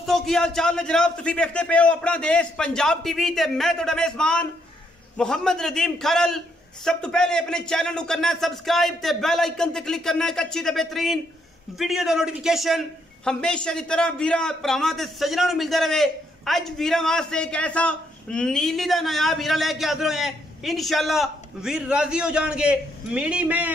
दोस्तों की हाल चाल ने जनाब तुसी देखते पे हो अपना देश पंजाब टीवी ते मैं तुहाडा मेजबान मुहम्मद नदीम खरल। सब तो पहले अपने चैनल को करना है सबसक्राइब ते बेल आइकन ते क्लिक करना है एक अच्छी ते बेहतरीन वीडियो का नोटिफिकेशन हमेशा की तरह वीरां भरावां ते सज्जनां नूं मिलदा रहे। अज वीरां वास्ते एक ऐसा नीली दा नायाब हीरा लेके हाजिर होए हैं। इंशाल्लाह वीर राजी हो जाएंगे। मीणी में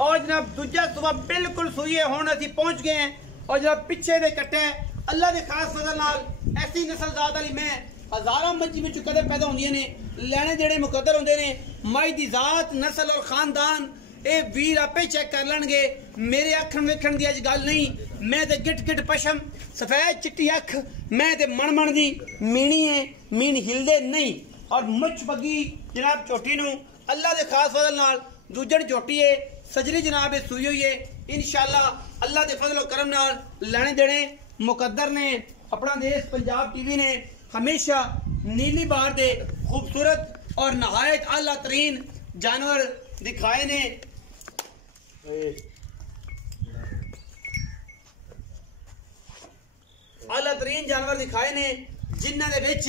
और जनाब दूजा सुबह बिल्कुल सुइए हुण असीं पहुंच गए हैं और जनाब पिछे दे कट्टे अल्लाह के खास फजल नाल ऐसी नस्लजात वाली मैं हजारों मच्छी में कदर पैदा होंदियां ने लैने देने मुकद्दर होंदे ने। मई दी जात नस्ल और खानदान ये वीर आपे चेक कर लेंगे। मेरे अखन वेखण दी अज गल नहीं। मैं ते गिट गिट पशम सफेद चिट्टी अख मैं ते मन मन दी मीणी है मीण हिलदे नहीं और मुछ बगी जनाब झोटी नूं अल्लाह के खास फजल नाल दूजड़ झोटी है सजरी जनाब सुई हुई है। इंशाल्लाह अल्लाह के फजल करम नाल लैने देने मुकद्दर ने। अपना देश पंजाब टीवी ने हमेशा नीली बार दे खूबसूरत और नहायत आला तरीन जानवर दिखाए ने। आला तरीन जानवर दिखाए ने जिन्हां दे विच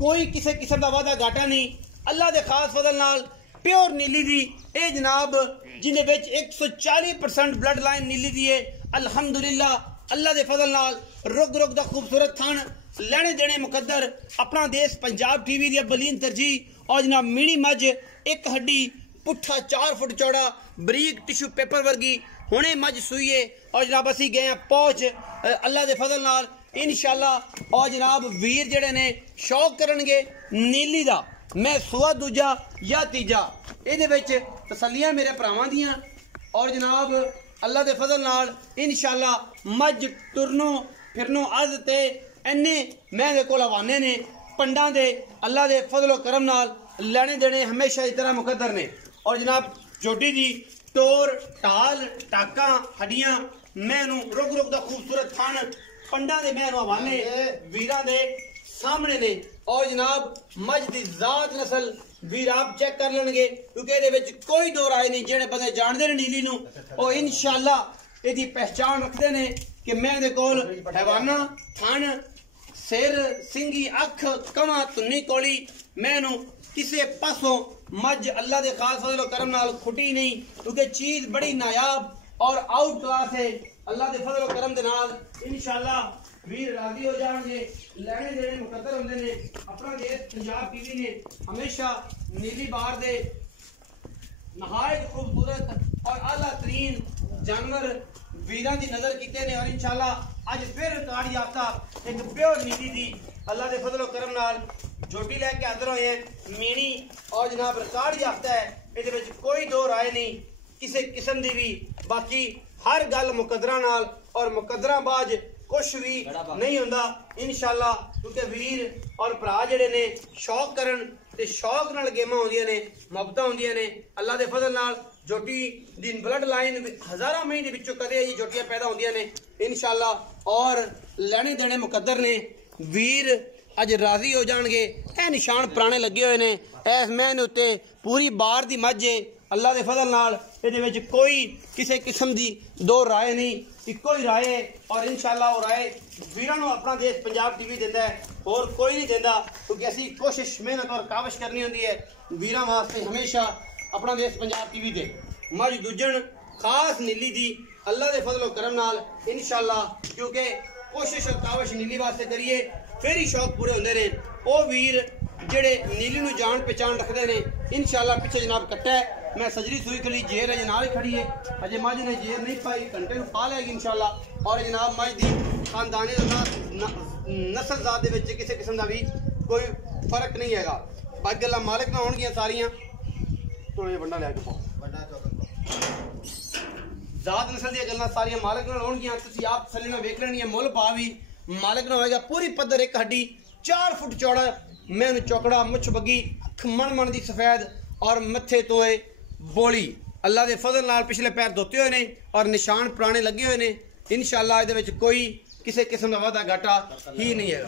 कोई किसी किस्म का वादा घाटा नहीं। अल्लाह के खास फजल नाल प्योर नीली दी ए जनाब जिन्हें विच 140% ब्लड लाइन नीली दी है। अल्हम्दुलिल्लाह अल्लाह के फजल नाल रुग रुग दा खूबसूरत थान लेने देने मुकद्दर अपना देश पंजाब टीवी दी बलीन तरजीह और जनाब मीणी मज एक हड्डी पुट्ठा 4 फुट चौड़ा बरीक टिश्यू पेपर वर्गी हुणे मज सुईए और जनाब असी गए हैं पहुंच अल्लाह के फजल नाल इंशाल्लाह। और जनाब वीर जेड़े ने शौक करनगे नीली दा मैं सुआ दूजा या तीजा इहदे विच तसल्लियां मेरे भरावां दियां और जनाब अल्लाह के फजल नाल इंशाल्लाह मज टुरनो फिरनो अज ते इन्ने मैं दे कोल हवाने ने पंडा दे अल्लाह के फजलो करम नाल लेने देने हमेशा इस तरह मुकद्दर ने। और जनाब जोटी दी टोर ढाल टाका हड्डियां मैनू रुक रुक दा खूबसूरत थान पंडा दे मैनू हवाने वीरां दे सामने ने। और जनाब मज दी जात नस्ल वीर आप चेक कर लेंगे क्योंकि ये कोई दो राय नहीं। जेड़े बंदे जानते हैं नीली नूं और इंशाल्लाह इसकी पहचान रखते हैं कि मैं दे कोल हैवाना थन सिर सिंगी अख कमा धुन्नी कोली मैनू किसी पासों मज अल्लाह के खास फजल करम नाल खुटी नहीं क्योंकि चीज बड़ी नायाब और आउट क्लास है। अल्लाह के फजल करम दे नाल इंशाल्लाह वीर राजी हो जाएंगे लेने देने मुकद्दर होंदे ने। अपना देश पंजाब टीवी ने हमेशा नीली बार दे नहायत खूबसूरत और आला तरीन जानवर वीरां दी नजर कीते ने और इंशाल्लाह अज फिर रिकॉर्ड याफ्ता एक प्योर नीली दी अल्लाह के फजल करम नाल झोटी लेके हाजिर होए हैं मीणी और जनाब रिकॉर्ड याफ्ता है। इहदे विच कोई दो राय नहीं किसी किस्म दी भी। बाकी हर गल मुकद्दरां नाल और मुकद्दराबाज कुछ भी नहीं होंदा इंशाल्लाह क्योंकि वीर और भरा जेड़े ने शौक करन ते शौक नाल गेमां होंदियां ने मुहब्बतां होंदियां ने। अल्लाह दे फजल नाल जोटी दी ब्लड लाइन हजारां महीने दे विचों कदे ये जोटियां पैदा होंदियां ने इंशाल्लाह और लेने देने मुकद्दर ने। वीर अज राजी हो जाएंगे। ए निशान पुराने लगे हुए ने इस मैन उत्ते पूरी बार दी मज है अल्लाह के फजल नाल इहदे विच कोई किसी किस्म की दो राय नहीं इको ही राय है और इंशाल्लाह वो राय वीरां नूं अपना देश पंजाब टीवी दिंदा है और कोई नहीं दिंदा क्योंकि असी कोशिश मेहनत और काविश करनी होंदी है वीरां वास्ते हमेशा अपना देश पंजाब टीवी दे मज दूजण खास नीली दी अल्लाह के फजलो करम नाल इंशाल्लाह क्योंकि कोशिश और काविश नीली वास्ते करिए फिर ही शौक पूरे होंदे ने। ओ वीर जेड़े नीली नूं जान पहचान रखते ने इंशाल्लाह पिछे जनाब कट्टा है मैं सजरी सुई खली जेर अजे नाल खड़ी है अजे मज ने जेर नहीं पाई घंटे में पा लेगी इंशाल्लाह। और जनाब मज दी खानदानी नस्ल जात दे विच किसी किस्म का भी कोई फर्क नहीं है। बाकी गल्लां मालिक ना होणगियां सारियां थोड़ा जिहा बंडा लैके पाओ जात नस्ल दी गल्लां सारियां मालिक नाल होणगियां तुसीं आप तसल्ली नाल वेख लैणी है। मुल पा भी मालिक ना होएगा पूरी पद्धर एक हड्डी 4 फुट चौड़ा मैन चौकड़ा मुछ बगी अख मन मन दी सफेद और मथे तो बोली अल्लाह के फजल नाल पिछले पैर धोते हुए ने और निशान पुराने लगे हुए ने इंशाल्लाह इहदे विच कोई किसी किस्म का वादा घाटा ही नहीं है।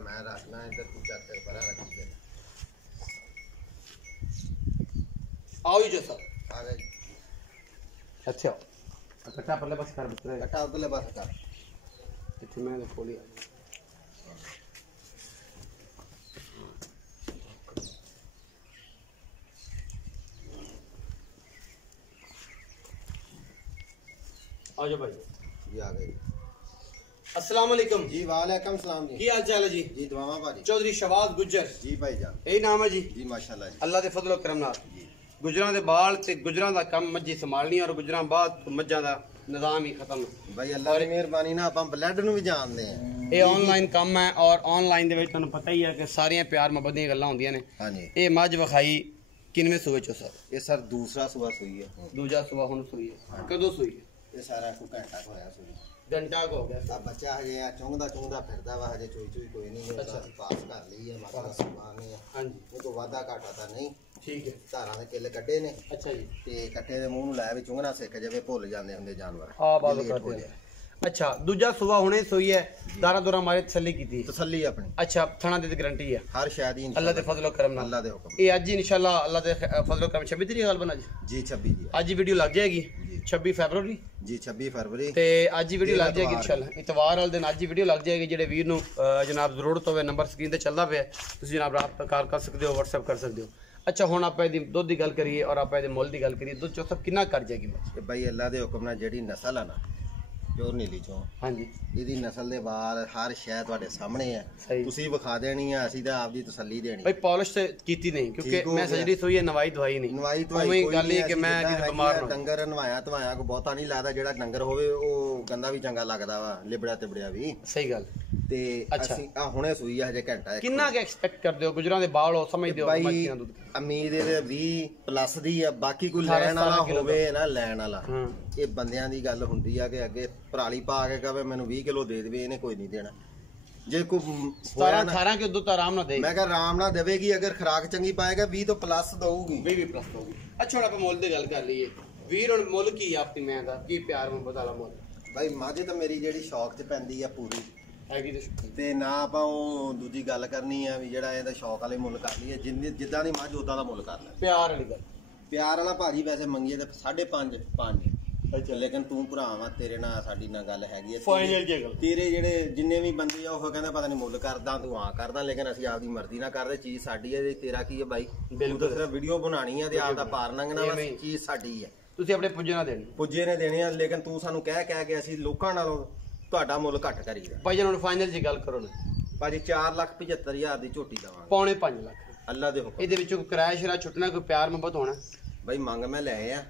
मैं रखना इधर तू चक कर परा रखी है। आओ जी जो सर आ गए। अच्छा इकट्ठा पहले बस कर बस कट्टा उधरले बस कर इतने मैं तो खोली आओ जो भाई जी आ गए। अस्सलाम वालेकुम जी वालेकुम सलाम जी। की हाल चाल है जी? जी दुआवां भाजी। चौधरी शहबाज गुज्जर जी भाई जान। यही नाम है जी? जी माशाल्लाह जी। अल्लाह दे फजलो करम नाल जी गुजरां दे बाल ते गुजरां दा काम मज्जी संभालनी और गुजरां बाद मज्जां दा निजाम ही खत्म। भाई अल्लाह दी मेहरबानी ना ਆਪਾਂ ਬਲੱਡ ਨੂੰ ਵੀ ਜਾਣਦੇ ਆ। ਇਹ ਆਨਲਾਈਨ ਕੰਮ ਹੈ ਔਰ ਆਨਲਾइन ਦੇ ਵਿੱਚ ਤੁਹਾਨੂੰ ਪਤਾ ਹੀ ਹੈ ਕਿ ਸਾਰੀਆਂ ਪਿਆਰ ਮੁਹੱਬਤ ਦੀਆਂ ਗੱਲਾਂ ਹੁੰਦੀਆਂ ਨੇ। ਹਾਂਜੀ ਇਹ ਮੱਝ ਵਿਖਾਈ ਕਿੰਨਵੇਂ ਸੂਏ ਚੋਂ ਸਰ? ਇਹ ਸਰ ਦੂਸਰਾ ਸੂਆ ਸੂਈ ਹੈ। ਦੂਜਾ ਸੂਆ ਹੁਣ ਸੂਈ ਹੈ। ਕਦੋਂ ਸੂਈ ਹੈ? ਇਹ ਸਾਰਾ ਕੋ ਘੰਟਾ ਹੋਇਆ ਸੂਈ। घंटा को हो गया ਆ ਬੱਚਾ ਹਜੇ ਆ ਚੁੰਗਦਾ ਫਿਰਦਾ ਵਾ ਹਜੇ ਚੋਈ ਚੋਈ ਕੋਈ ਨਹੀਂ ਹੈ। ਅੱਛਾ। ਪਾਸ ਕਰ ਲਈ ਹੈ ਮਾਸਾ ਸਮਾਨ ਹੈ। ਹਾਂਜੀ ਉਹ ਤੋਂ ਵਾਧਾ ਘਾਟਾ ਤਾਂ ਨਹੀਂ। ਠੀਕ ਹੈ ਧਾਰਾਂ ਦੇ ਕਿੱਲ ਕੱਢੇ ਨੇ ਅੱਛਾ ਜੀ ਤੇ ਕੱਟੇ ਦੇ ਮੂੰਹ ਨੂੰ ਲੈ ਵੀ ਚੁੰਗਣਾ ਸਿੱਖ ਜਾਵੇ ਭੁੱਲ ਜਾਂਦੇ ਹੁੰਦੇ ਜਾਨਵਰ। ਆ ਬਾਤ ਲੇਟ ਹੋ ਕਰਦੇ ਜਾਏ। अच्छा दूजा सुबह हुणे सोई है दारा दूरा मारे तसल्ली की थी। तसल्ली अपनी अच्छा थाना दी गारंटी है हर शायद ही अल्लाह दे फजलो करम नाल। अल्लाह दे हुक्म। ये आज ही इंशाल्लाह अल्लाह दे फजलो करम 26 तरीक गाल बना जी 26 जी आज ही वीडियो लग जाएगी जी। 26 फरवरी जी 26 फरवरी ਤੇ ਅੱਜ ਹੀ ਵੀਡੀਓ ਲੱਗ ਜਾਏਗੀ ਇਤਵਾਰ। ਇਨਸ਼ਾਅੱਲਾ ਇਤਵਾਰ ਵਾਲੇ ਦਿਨ ਅੱਜ ਹੀ ਵੀਡੀਓ ਲੱਗ ਜਾਏਗੀ। ਜਿਹੜੇ ਵੀਰ ਨੂੰ ਜਨਾਬ ਜ਼ਰੂਰਤ ਹੋਵੇ ਨੰਬਰ ਸਕਰੀਨ ਤੇ ਚੱਲਦਾ ਪਿਆ ਤੁਸੀਂ ਜਨਾਬ ਰਾਬਤਾ ਕਰ ਸਕਦੇ ਹੋ WhatsApp ਕਰ ਸਕਦੇ ਹੋ। ਅੱਛਾ ਹੁਣ ਆਪਾਂ ਇਹਦੀ ਦੁੱਧ ਦੀ ਗੱਲ ਕਰੀਏ ਔਰ ਆਪਾਂ ਇਹਦੇ ਮੁੱਲ ਦੀ ਗੱਲ ਕਰੀਏ। ਦੁੱਧ ਚੋਂ ਸਭ ਕਿੰਨਾ ਕਰ ਜਾਏਗੀ ਮੱਝ? ਤੇ ਭਾਈ ਅੱਲਾ ਦੇ ਹੁਕਮ ਨਾਲ ਜਿਹੜੀ ਨਸਲ ਆ ਨਾ ਪਿਓਰ ਨੀਲੀ ਚੋਂ ਹਾਂਜੀ ਇਹਦੀ ਨਸਲ ਦੇ ਬਾਅਦ ਹਰ ਸ਼ੈ ਤੁਹਾਡੇ ਸਾਹਮਣੇ ਆ। ਸਹੀ। ਤੁਸੀਂ ਵਿਖਾ ਦੇਣੀ ਆ ਅਸੀਂ ਤਾਂ ਆਪਦੀ ਤਸੱਲੀ ਦੇਣੀ। ਭਾਈ ਪॉलिश ਤੇ ਕੀਤੀ ਨਹੀਂ ਕਿਉਂਕਿ ਠੀਕ ਹੋ ਮੈਂ ਗਿਆ। ਸਜਰੀ ਸੋਈ ਹੈ ਨਵਾਈ ਦਵਾਈ ਨਹੀਂ ਨਵਾਈ ਤੋਂ ਉਵੇਂ ਹੀ ਗੱਲ ਇਹ ਕਿ ਮੈਂ ਕਿਤੇ ਬਿਮਾਰ ਨਾ ਡੰਗਰ ਨਵਾਇਆ ਧਵਾਇਆ ਕੋ ਬਹੁਤਾ ਨਹੀਂ ਲੱਗਦਾ। ਜਿਹੜਾ ਡੰਗਰ ਹੋਵੇ ਉਹ ਗੰਦਾ ਵੀ ਚੰਗਾ ਲੱਗਦਾ ਵਾ ਲਿਬੜਿਆ ਤਿਬੜਿਆ ਵੀ। ਸਹੀ ਗੱਲ ਤੇ ਅੱਛਾ। ਅਸੀਂ ਆ ਹੁਣੇ ਸੂਈ ਆ ਹਜੇ ਘੰਟਾ ਇੱਕ ਕਿੰਨਾ ਕੁ ਐਕਸਪੈਕਟ ਕਰਦੇ ਹੋ ਗੁਜਰਾਂ ਦੇ ਬਾਲ ਹੋ ਸਮਝਦੇ ਹੋ ਭਾਈ ਮੱਝੀਆਂ ਦੁੱਧ? ਉਮੀਦ ਇਹਦੇ 20 ਪਲੱਸ ਦੀ ਆ। ਬਾਕੀ ਕੋਈ 18 ਲੈਣ ਵਾਲਾ ਕਿਲੋ ਹੋਵੇ ਨਾ ਲੈਣ ਵਾਲਾ ਹਾਂ ਇਹ ਬੰਦਿਆਂ ਦੀ ਗੱਲ ਹੁੰਦੀ ਆ ਕਿ ਅੱਗੇ ਪਰਾਲੀ ਪਾ ਕੇ ਕਹੇ ਮੈਨੂੰ 20 ਕਿਲੋ ਦੇ ਦੇਵੇ ਇਹਨੇ ਕੋਈ ਨਹੀਂ ਦੇਣਾ। ਜੇ ਕੋਈ 17 18 ਕੇ ਦੁੱਧ ਆਰਾਮ ਨਾਲ ਦੇਗੀ। ਮੈਂ ਕਿਹਾ ਆਰਾਮ ਨਾਲ ਦੇਵੇਗੀ। ਅਗਰ ਖਰਾਕ ਚੰਗੀ ਪਾਏਗਾ 20 ਤੋਂ ਪਲੱਸ ਦਊਗੀ। 20 ਪਲੱਸ ਹੋਗੀ। ਅੱਛਾ ਹੁਣ ਆਪਾਂ ਮੁੱਲ ਦੀ ਗੱਲ ਕਰ ਲਈਏ। ਵੀਰ ਹੁਣ ਮੁੱਲ ਕੀ ਆ ਆਪਣੀ ਮੈਂ ਦਾ ਕੀ ਪਿਆਰ ਮੁਹੱਬਤ ਵਾਲਾ ਮੁੱਲ? ਭਾਈ ਮਾਝੇ ਤਾਂ ਮੇਰੀ ਜਿਹੜੀ ਸ਼ੌਕ 'ਚ ਪੈਂਦੀ ਆ ਪੂਰੀ ਹੈਗੀ ਤੇ ਸ਼ੁਕਰ। ਤੇ ਨਾ ਆਪਾਂ ਉਹ ਦੂਜੀ ਗੱਲ ਕਰਨੀ ਆ ਵੀ ਜਿਹੜਾ ਇਹਦਾ ਸ਼ੌਕ ਵਾਲੇ ਮੁੱਲ ਕਰ ਲਈਏ। ਜਿੱਦਾਂ ਦੀ ਮੱਝ ਉਦਾਂ ਦਾ ਮੁੱਲ ਕਰ ਲੈ। ਪਿਆਰ ਵਾਲੀ ਗੱਲ ਪਿਆਰ ਵਾਲਾ ਭਾਜੀ ਵੈਸੇ ਮੰਗੀਏ ਤੇ 5.5 5 ਅੱਛਾ। ਲੇਕਿਨ ਤੂੰ ਭਰਾ ਵਾ ਤੇਰੇ ਨਾਲ ਸਾਡੀ ਨਾਲ ਗੱਲ ਹੈਗੀ ਆ। ਫਾਈਨਲ ਜੇ ਗੱਲ ਤੇਰੇ ਜਿਹੜੇ ਜਿੰਨੇ ਵੀ ਬੰਦੇ ਆ ਉਹ ਕਹਿੰਦੇ ਪਤਾ ਨਹੀਂ ਮੁੱਲ ਕਰਦਾ ਤੂੰ ਆ ਕਰਦਾ। ਲੇਕਿਨ ਅਸੀਂ ਆਪਦੀ ਮਰਜ਼ੀ ਨਾਲ ਕਰਦੇ। ਚੀਜ਼ ਸਾਡੀ ਹੈ। ਤੇਰਾ ਕੀ ਹੈ ਬਾਈ? ਬਿਲਕੁਲ। ਸਿਰਫ ਵੀਡੀਓ ਬਣਾਣੀ ਆ ਤੇ ਆਪਦਾ ਪਾਰ ਲੰਘਣਾ ਵਾ। ਐਵੇਂ ਹੀ। ਚੀਜ਼ ਸਾਡੀ ਹੈ। ਤੁਸੀਂ ਆਪਣੇ ਪੁੱਜੇ ਨਾਲ ਦੇਣੀ। ਪੁੱਜੇ ਨੇ ਦੇਣੇ ਆ। ਲੇਕਿਨ ਤੂੰ ਸਾਨੂੰ ਕਹਿ ਕੇ ਅਸੀਂ ਲੋਕਾਂ ਨਾਲੋਂ ਤੁਹਾਡਾ ਮੁੱਲ ਘੱਟ ਕਰੀਦਾ। ਭਾਈ ਜਨ ਹੁਣ ਫਾਈਨਲ ਜੀ ਗੱਲ ਕਰੋ ਨਾ। ਭਾਜੀ 4,75,000 ਦੀ ਝੋਟੀ ਦਵਾਂਗੇ। ਪੌਣੇ 5 ਲੱਖ ਅੱਲਾ ਦੇ ਹੁਕਮ। ਇਹਦੇ ਵਿੱਚੋਂ ਕੋਈ ਕਿਰਾਇਆ ਸ਼ਰਾ ਛੁੱਟਣਾ ਕੋਈ ਪਿਆਰ ਮੁਹੱਬਤ ਹੋਣਾ? ਬਾਈ ਮੰਗ ਮੈਂ ਲੈ ਆ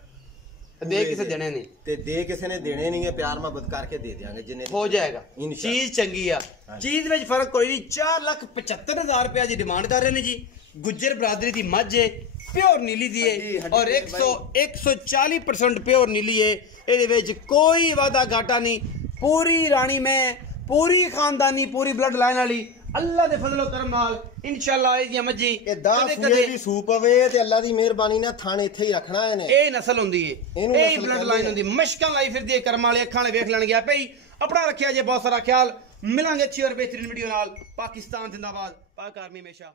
ਦੇ ਕਿਸੇ ਦੇਣੇ ਨਹੀਂ ਤੇ ਦੇ ਕਿਸੇ ਨੇ ਦੇਣੇ ਨਹੀਂ ਹੈ। ਪਿਆਰ ਮੁਹੱਬਤ ਕਰਕੇ ਦੇ ਦਿਆਂਗੇ ਜਿੰਨੇ ਹੋ ਜਾਏਗਾ। ਇਨਸ਼ਾਅੱਲਾ। ਚੀਜ਼ ਚੰਗੀ ਆ। ਚੀਜ਼ ਵਿੱਚ ਫਰਕ ਕੋਈ ਨਹੀਂ। 4,75,000 ਰੁਪਏ ਦੀ ਡਿਮਾਂਡ ਕਰ ਰਹੇ ਨੇ ਜੀ। ਗੁੱਜਰ ਬਰਾਦਰੀ ਦੀ ਮੱਝ ਹੈ ਪਿਓਰ ਨੀਲੀ ਦੀ ਹੈ ਔਰ 140% ਪਿਓਰ ਨੀਲੀ ਹੈ। ਇਹਦੇ ਵਿੱਚ ਕੋਈ ਵਾਦਾ ਘਾਟਾ ਨਹੀਂ। ਪੂਰੀ ਰਾਣੀ ਮੈਂ ਪੂਰੀ ਖਾਨਦਾਨੀ ਪੂਰੀ ਬਲੱਡ ਲਾਈਨ ਵਾਲੀ ਅੱਲਾ ਦੇ ਫਜ਼ਲੋ ਕਰਮ ਨਾਲ ਇਨਸ਼ਾਅੱਲਾ ਇਹ ਮੱਝੀ ਇਹ 10 ਸੂਏ ਦੀ ਸੂਪ ਪਵੇ ਤੇ ਅੱਲਾ ਦੀ ਮਿਹਰਬਾਨੀ ਨਾਲ ਥਾਣ ਇੱਥੇ ਹੀ ਰੱਖਣਾ ਇਹਨੇ। ਇਹ ਨਸਲ ਹੁੰਦੀ ਹੈ। ਇਹ ਬਲੱਡ ਲਾਈਨ ਹੁੰਦੀ। ਮਸ਼ਕਾਂ ਲਾਈ ਫਿਰਦੀ ਹੈ ਕਰਮ ਵਾਲੇ ਅੱਖਾਂ ਵਾਲੇ ਵੇਖ ਲੈਣਗੇ ਆਪੇ ਹੀ। ਆਪਣਾ ਰੱਖਿਆ ਜੇ ਬਹੁਤ ਸਾਰਾ ਖਿਆਲ। ਮਿਲਾਂਗੇ ਅੱਛੀ ਔਰ ਬਿਹਤਰੀਨ ਵੀਡੀਓ ਨਾਲ। ਪਾਕਿਸਤਾਨ ਜ਼ਿੰਦਾਬਾਦ। ਪਾਕ ਆਰਮੀ ਹਮੇਸ਼ਾ।